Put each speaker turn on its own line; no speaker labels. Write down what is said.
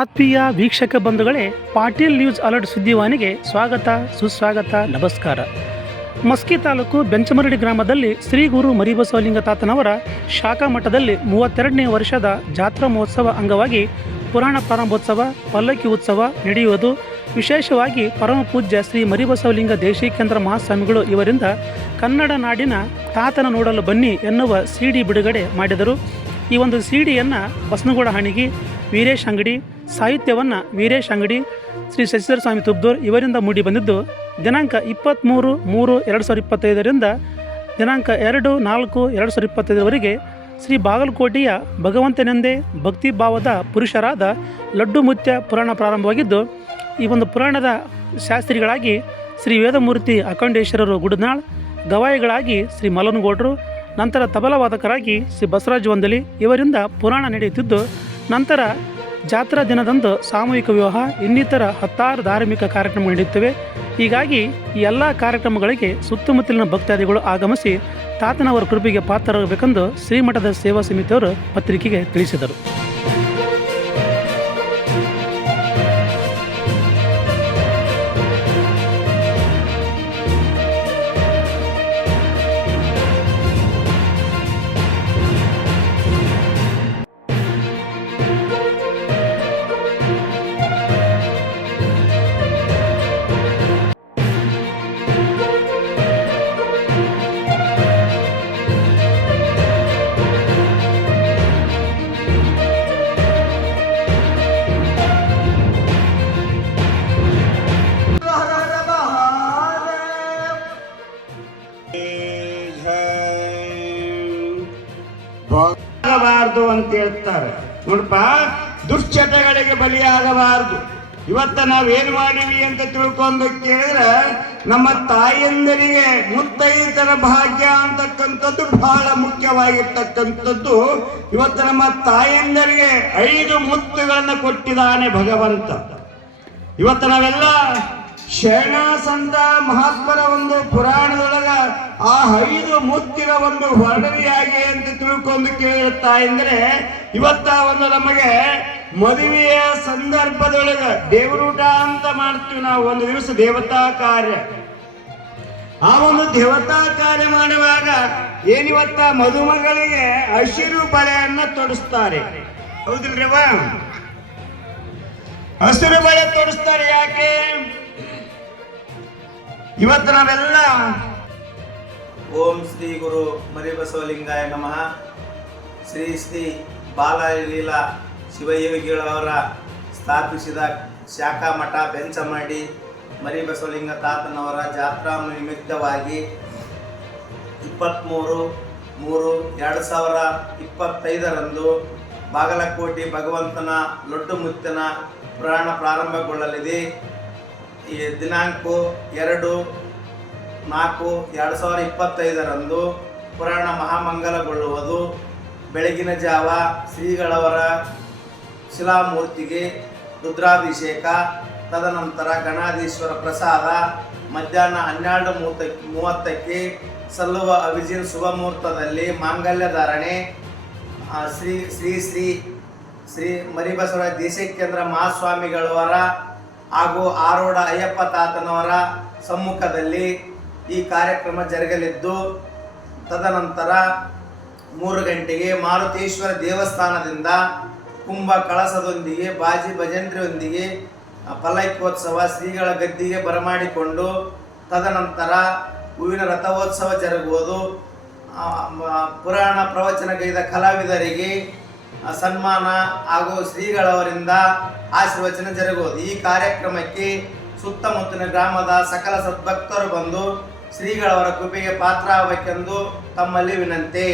ಆತ್ಮೀಯ ವೀಕ್ಷಕ ಬಂಧುಗಳೇ, ಪಾಟೀಲ್ ನ್ಯೂಸ್ ಅಲರ್ಟ್ ಸುದ್ದಿವಾಹಿನಿಗೆ ಸ್ವಾಗತ, ಸುಸ್ವಾಗತ, ನಮಸ್ಕಾರ. ಮಸ್ಕಿ ತಾಲೂಕು ಬೆಂಚಮರಡಿ ಗ್ರಾಮದಲ್ಲಿ ಶ್ರೀ ಗುರು ಮರಿಬಸವಲಿಂಗ ತಾತನವರ ಶಾಖಾ ಮಠದಲ್ಲಿ ಮೂವತ್ತೆರಡನೇ ವರ್ಷದ ಜಾತ್ರಾ ಮಹೋತ್ಸವ ಅಂಗವಾಗಿ ಪುರಾಣ ಪ್ರಾರಂಭೋತ್ಸವ, ಪಲ್ಲಕ್ಕಿ ಉತ್ಸವ ನಡೆಯುವುದು. ವಿಶೇಷವಾಗಿ ಪರಮ ಪೂಜ್ಯ ಶ್ರೀ ಮರಿಬಸವಲಿಂಗ ದೇಶೀಕೇಂದ್ರ ಮಹಾಸ್ವಾಮಿಗಳು ಇವರಿಂದ ಕನ್ನಡ ನಾಡಿನ ತಾತನ ನೋಡಲು ಬನ್ನಿ ಎನ್ನುವ ಸಿಡಿ ಬಿಡುಗಡೆ ಮಾಡಿದರು. ಈ ಒಂದು ಸಿಡಿಯನ್ನು ಬಸನಗೌಡ ಹಣಿಗಿ, ವೀರೇಶ್ ಅಂಗಡಿ ಸಾಹಿತ್ಯವನ್ನು ವೀರೇಶ್ ಅಂಗಡಿ ಶ್ರೀ ಶಶಿಧರ ಸ್ವಾಮಿ ತುಬ್ದೂರ್ ಇವರಿಂದ ಮೂಡಿ ಬಂದಿದ್ದು ದಿನಾಂಕ ಇಪ್ಪತ್ತ್ಮೂರು ಮೂರು ಎರಡು ಸಾವಿರದ ಇಪ್ಪತ್ತೈದರಿಂದ ದಿನಾಂಕ ಎರಡು ನಾಲ್ಕು ಎರಡು ಸಾವಿರದ ಇಪ್ಪತ್ತೈದರವರೆಗೆ ಶ್ರೀ ಬಾಗಲಕೋಟೆಯ ಭಗವಂತನೆಂದೇ ಭಕ್ತಿ ಭಾವದ ಪುರುಷರಾದ ಲಡ್ಡು ಮುತ್ಯ ಪುರಾಣ ಪ್ರಾರಂಭವಾಗಿದ್ದು, ಈ ಒಂದು ಪುರಾಣದ ಶಾಸ್ತ್ರಿಗಳಾಗಿ ಶ್ರೀ ವೇದಮೂರ್ತಿ ಅಖಂಡೇಶ್ವರರು ಗುಡನಾಳ್, ಗವಾಯಿಗಳಾಗಿ ಶ್ರೀ ಮಲನಗೌಡರು ನಂತರ ತಬಲವಾದಕರಾಗಿ ಶ್ರೀ ಬಸವರಾಜ ವಂದಲಿ ಇವರಿಂದ ಪುರಾಣ ನಡೆಯುತ್ತಿದ್ದು, ನಂತರ ಜಾತ್ರಾ ದಿನದಂದು ಸಾಮೂಹಿಕ ವಿವಾಹ, ಇನ್ನಿತರ ಹತ್ತಾರು ಧಾರ್ಮಿಕ ಕಾರ್ಯಕ್ರಮಗಳು ನಡೆಯುತ್ತವೆ. ಹೀಗಾಗಿ ಈ ಎಲ್ಲ ಕಾರ್ಯಕ್ರಮಗಳಿಗೆ ಸುತ್ತಮುತ್ತಲಿನ ಭಕ್ತಾದಿಗಳು ಆಗಮಿಸಿ ತಾತನವರ ಕೃಪೆಗೆ ಪಾತ್ರರಾಗಬೇಕೆಂದು ಶ್ರೀಮಠದ ಸೇವಾ ಸಮಿತಿಯವರು ಪತ್ರಿಕೆಗೆ ತಿಳಿಸಿದರು.
ಅಂತ ಹೇಳ್ತಾರೆ. ನೋಡಪ್ಪ ದುಶ್ಚಟಗಳಿಗೆ ಬಲಿಯಾಗಬಾರದು. ಇವತ್ತ ನಾವೇನು ಮಾಡಿವಿ ಅಂತ ತಿಳ್ಕೊಂಡು ಕೇಳಿದ್ರೆ, ನಮ್ಮ ತಾಯಂದರಿಗೆ ಮುತ್ತೈದರ ಭಾಗ್ಯ ಅಂತಕ್ಕಂಥದ್ದು ಬಹಳ ಮುಖ್ಯವಾಗಿರ್ತಕ್ಕಂಥದ್ದು. ಇವತ್ತು ನಮ್ಮ ತಾಯಂದರಿಗೆ ಐದು ಮುತ್ತುಗಳನ್ನು ಕೊಟ್ಟಿದ್ದಾನೆ ಭಗವಂತ. ಇವತ್ತು ನಾವೆಲ್ಲ ಶರಣ ಸಂತ ಮಹಾತ್ಮರ ಒಂದು ಪುರಾಣದೊಳಗ ಆ ಐದು ಮುತ್ತಿನ ಒಂದು ವರ್ಣನೆಯಾಗಿ ಅಂತ ತಿಳ್ಕೊಂಡು ಕೇಳುತ್ತಾ ಇದ್ರೆ ಇವತ್ತ ಒಂದು ನಮಗೆ ಮದುವೆಯ ಸಂದರ್ಭದೊಳಗ ದೇವರೂಟ ಅಂತ ಮಾಡ್ತೀವಿ ನಾವು. ಒಂದು ದಿವಸ ದೇವತಾ ಕಾರ್ಯ. ಆ ಒಂದು ದೇವತಾ ಕಾರ್ಯ ಮಾಡುವಾಗ ಏನಿವತ್ತ ಮದುಮಗಳಿಗೆ ಹಸಿರು ಬಳೆಯನ್ನ ತೊಡಿಸ್ತಾರೆ. ಹೌದಿಲ್ರವ ಹಸಿರು ಬಳೆ ತೊಡಿಸ್ತಾರೆ ಯಾಕೆ? ಇವತ್ತು ನಾವೆಲ್ಲ
ಓಂ ಶ್ರೀ ಗುರು ಮರಿಬಸವಲಿಂಗಾಯ ನಮಃ. ಶ್ರೀ ಶ್ರೀ ಬಾಲಲೀಲಾ ಶಿವಯೋಗಿಗಳವರ ಸ್ಥಾಪಿಸಿದ ಶಾಖಾ ಮಠ ಬೆಂಚಮಡಿ ಮರಿಬಸವಲಿಂಗ ತಾತನವರ ಜಾತ್ರಾ ನಿಮಿತ್ತವಾಗಿ ಇಪ್ಪತ್ತ್ಮೂರು ಮೂರು ಎರಡು ಸಾವಿರ ಇಪ್ಪತ್ತೈದರಂದು ಬಾಗಲಕೋಟೆ ಭಗವಂತನ ಲೊಡ್ಡು ಮುತ್ತಿನ ಪುರಾಣ ಪ್ರಾರಂಭಗೊಳ್ಳಲಿದೆ. ಈ ದಿನಾಂಕ ಎರಡು ನಾಲ್ಕು, ಎರಡು ಸಾವಿರ ಇಪ್ಪತ್ತೈದರಂದು ಪುರಾಣ ಮಹಾಮಂಗಲಗೊಳ್ಳುವುದು. ಬೆಳಗಿನ ಜಾವ ಶ್ರೀಗಳವರ ಶಿಲಾಮೂರ್ತಿಗೆ ರುದ್ರಾಭಿಷೇಕ, ತದನಂತರ ಗಣಾಧೀಶ್ವರ ಪ್ರಸಾದ, ಮಧ್ಯಾಹ್ನ ಹನ್ನೆರಡು ಮೂವತ್ತ, ಮೂವತ್ತಕ್ಕೆ ಸಲ್ಲುವ ಅಭಿಜಿನ್ ಶುಭ ಮುಹೂರ್ತದಲ್ಲಿ ಮಾಂಗಲ್ಯ ಧಾರಣೆ ಶ್ರೀ ಶ್ರೀ ಶ್ರೀ ಶ್ರೀ ಮರಿಬಸವರ ದೇಶಿಕೇಂದ್ರ ಮಹಾಸ್ವಾಮಿಗಳವರ ಹಾಗೂ ಆರೋಡ ಅಯ್ಯಪ್ಪ ತಾತನವರ ಸಮ್ಮುಖದಲ್ಲಿ ಈ ಕಾರ್ಯಕ್ರಮ ಜರುಗಲಿದ್ದು ತದನಂತರ ಮೂರು ಗಂಟೆಗೆ ಮಾರುತೇಶ್ವರ ದೇವಸ್ಥಾನದಿಂದ ಕುಂಭ ಕಳಸದೊಂದಿಗೆ, ಬಾಜಿ ಭಜಂತ್ರಿಯೊಂದಿಗೆ ಪಲ್ಲಕ್ಕೋತ್ಸವ, ಶ್ರೀಗಳ ಗದ್ದಿಗೆ ಬರಮಾಡಿಕೊಂಡು ತದನಂತರ ಹೂವಿನ ರಥೋತ್ಸವ ಜರುಗುವುದು. ಪುರಾಣ ಪ್ರವಚನ ಪ್ರವಚನಗೈದ ಕಲಾವಿದರಿಗೆ ಸನ್ಮಾನ ಹಾಗೂ ಶ್ರೀಗಳವರಿಂದ ಆಶೀರ್ವಚನ ಜರುಗುವುದು. ಈ ಕಾರ್ಯಕ್ರಮಕ್ಕೆ ಸುತ್ತಮುತ್ತಲಿನ ಗ್ರಾಮದ ಸಕಲ ಸದ್ಭಕ್ತರು ಬಂದು ಶ್ರೀಗಳವರ ಕೃಪೆಗೆ ಪಾತ್ರ ಆಗಬೇಕೆಂದು ತಮ್ಮಲ್ಲಿ ವಿನಂತಿ.